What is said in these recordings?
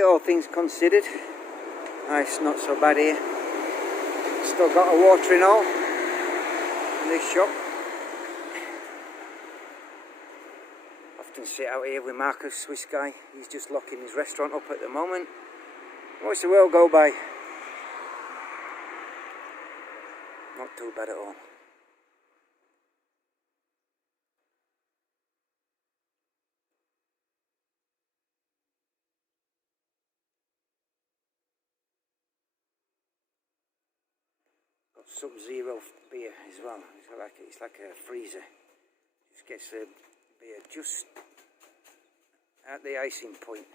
day, all things considered. It's not so bad here. Still got a watering hole in this shop. Often sit out here with Marcus, Swiss guy. He's just locking his restaurant up at the moment. Watch the world go by. Not too bad at all. Got Sub-Zero beer as well. It's like a freezer. Just gets the beer just at the icing point.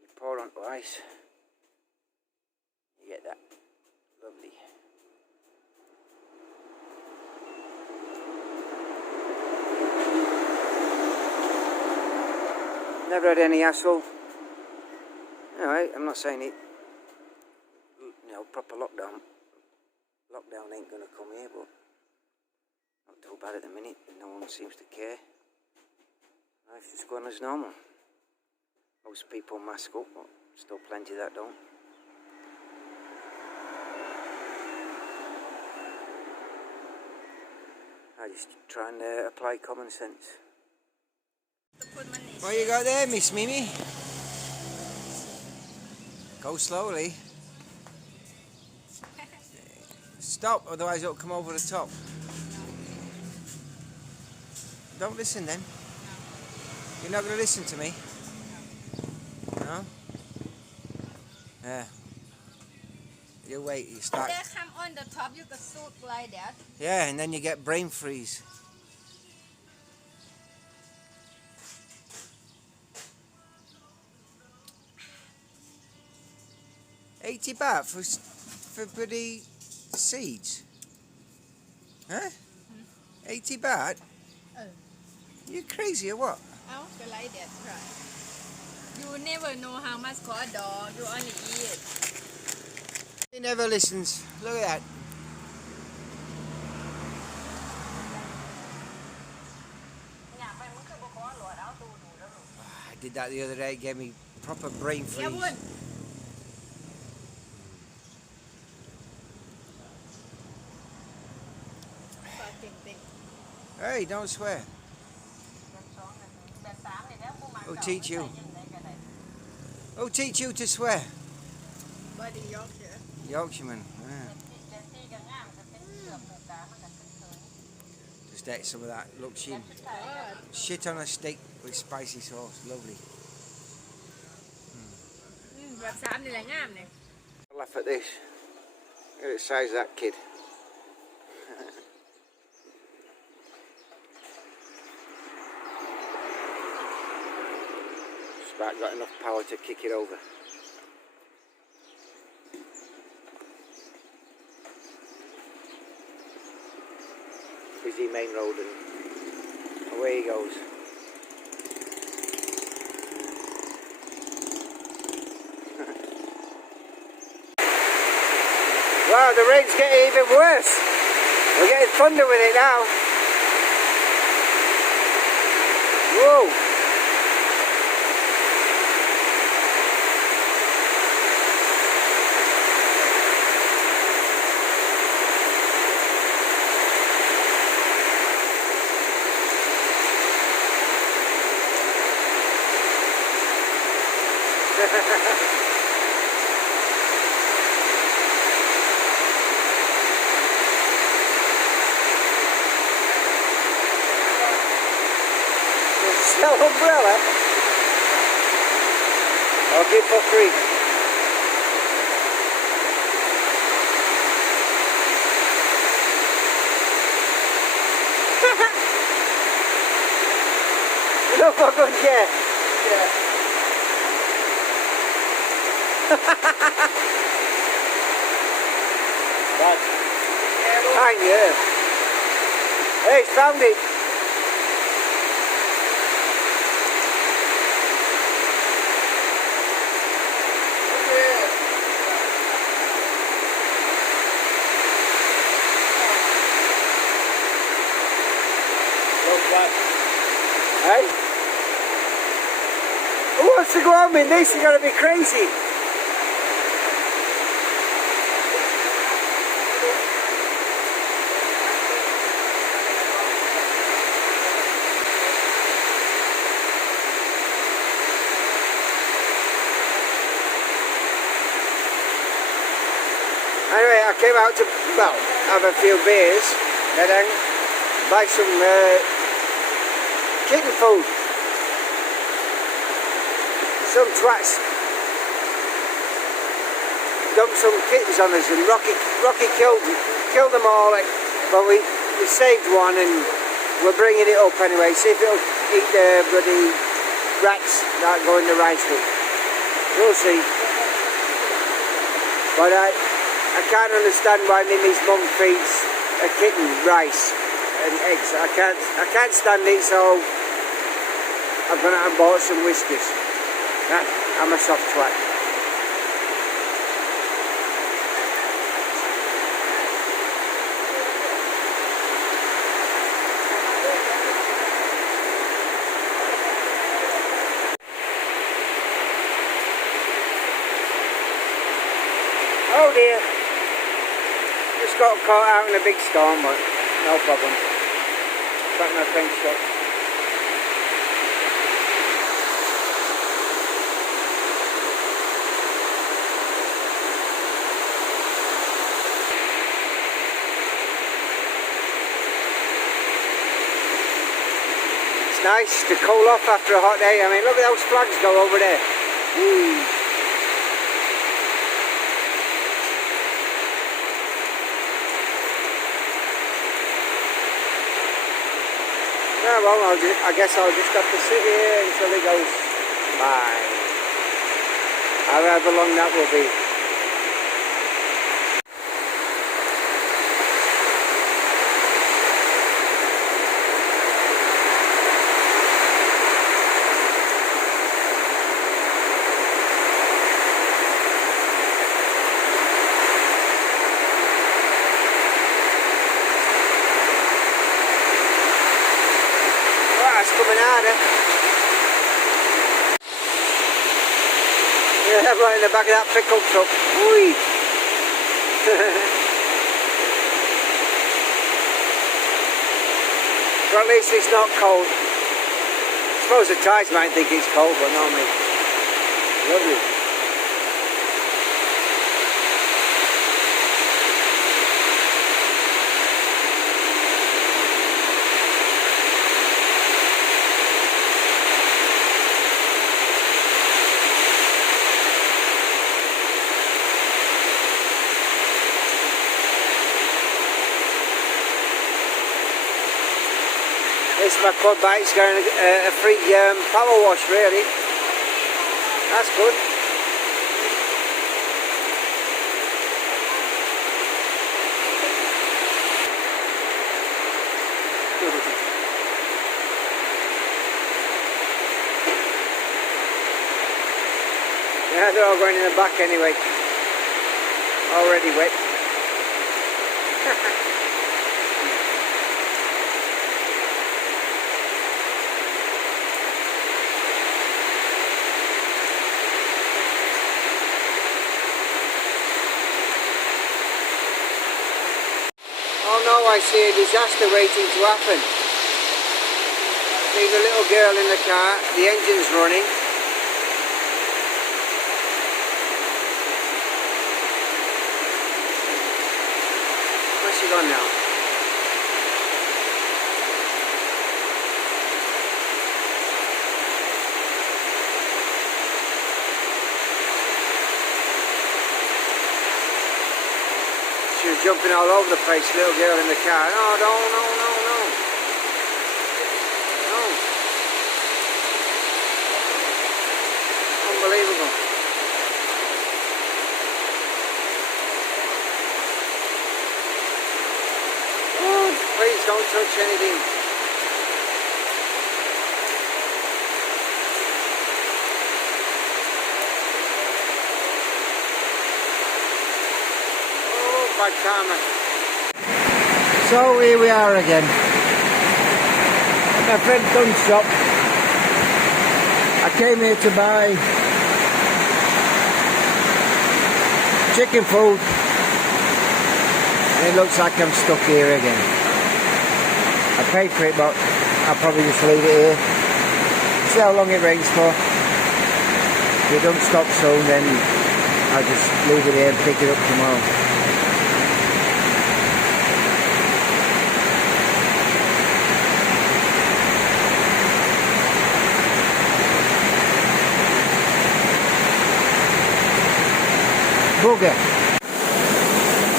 You pour onto ice. You get that lovely. Never had any hassle. Alright, I'm not saying it. Proper lockdown ain't gonna come here, but not too bad at the minute. No one seems to care. Life's just going as normal. Most people mask up, but still plenty that don't. I just try and apply common sense. What you got there, Miss Mimi? Go slowly. Stop, otherwise it'll come over the top. Don't listen then. You're not going to listen to me? No? Yeah. You wait, you start. They come on the top, you can shoot like that. Yeah, and then you get brain freeze. £80 for bloody seeds? Huh? 80 baht? You crazy or what? Oh, like that, right. You never know how much cost a dog, you only eat. He never listens. Look at that. I did that the other day, it gave me proper brain freeze. Hey, don't swear. Who teach you? Who teach you to swear? Buddy Yorkshire. Yorkshireman. Yeah. Just ate some of that. Look, shit on a steak with spicy sauce. Lovely. Laugh at this. Look at the size of that kid. Spark got enough power to kick it over. Busy main road and away he goes. Wow, the rain's getting even worse. We're getting thunder with it now. Whoa. Sell umbrella? I'll give for free. No fucking care. Yeah. Fine, yeah. Hey, found it. Hey? wants to go home in this? You gotta be crazy. Anyway, I came out to, well, have a few beers and then buy some kitten food. Some twats dumped some kittens on us and Rocky killed them all, but we saved one and we're bringing it up anyway, see if it'll eat the bloody rats that go in the rice bin. We'll see. But I can't understand why Mimi's mum feeds a kitten rice and eggs. I can't stand it, so I've gone out and bought some whiskers. I'm a soft twat. Oh dear. Just got caught out in a big storm, but no problem. Got my fence shut. It's nice to cool off after a hot day. I mean, look at those flags go over there. Woo. Yeah, well, I guess I'll just have to sit here until it goes by. However long that will be. Coming out, eh? Yeah, right in the back of that pickup truck. Whee! But at least it's not cold. I suppose the tides might think it's cold, but not me. Lovely. This my quad bike's got a free power wash, really. That's good. Yeah, they're all going in the back anyway. Already wet. Oh no, I see a disaster waiting to happen. See the little girl in the car, the engine's running. Where's she gone now? She was jumping all over the place, little girl in the car. Oh, no. Unbelievable. Oh, please don't touch anything. Bad karma. So here we are again at my friend's gun shop. I I came here to buy chicken food, and it looks like I'm stuck here again. I paid for it, but I'll probably just leave it here. See how long it rains for. If it don't stop soon, then I'll just leave it here and pick it up tomorrow. Bugger.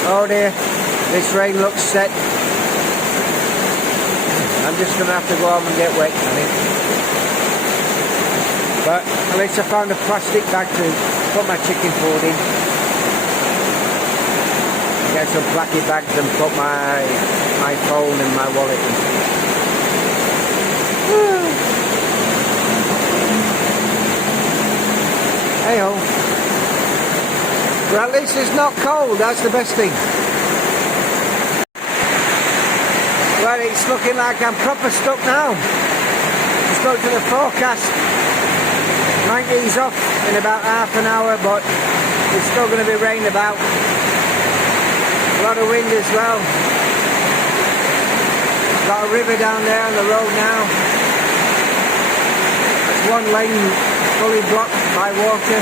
Oh dear, this rain looks set. I'm just going to have to go home and get wet, I think. But at least I found a plastic bag to put my chicken food in. Get some plastic bags and put my phone and my wallet in. Hey ho. Well, at least it's not cold, that's the best thing. Well, it's looking like I'm proper stuck now. Just looked at the forecast. Might ease off in about half an hour, but it's still going to be rain about. A lot of wind as well. Got a river down there on the road now. That's one lane fully blocked by water.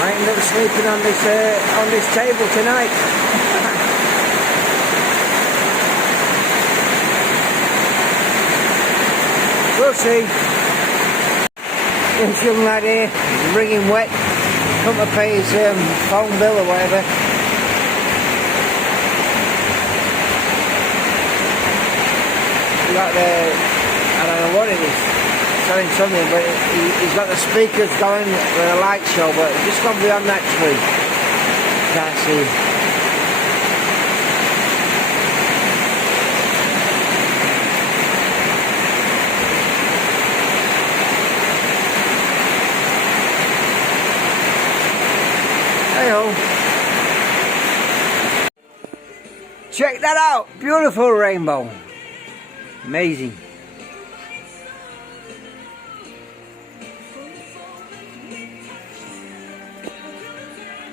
Might end up sleeping on this table tonight. We'll see. This young lad here is wringing wet. Come to pay his phone bill or whatever. Got the, I don't know what it is, selling something, but he's got the speakers going with a light show, but it's just gone beyond that tree. Can't see. Hey-ho. Check that out, beautiful rainbow. Amazing.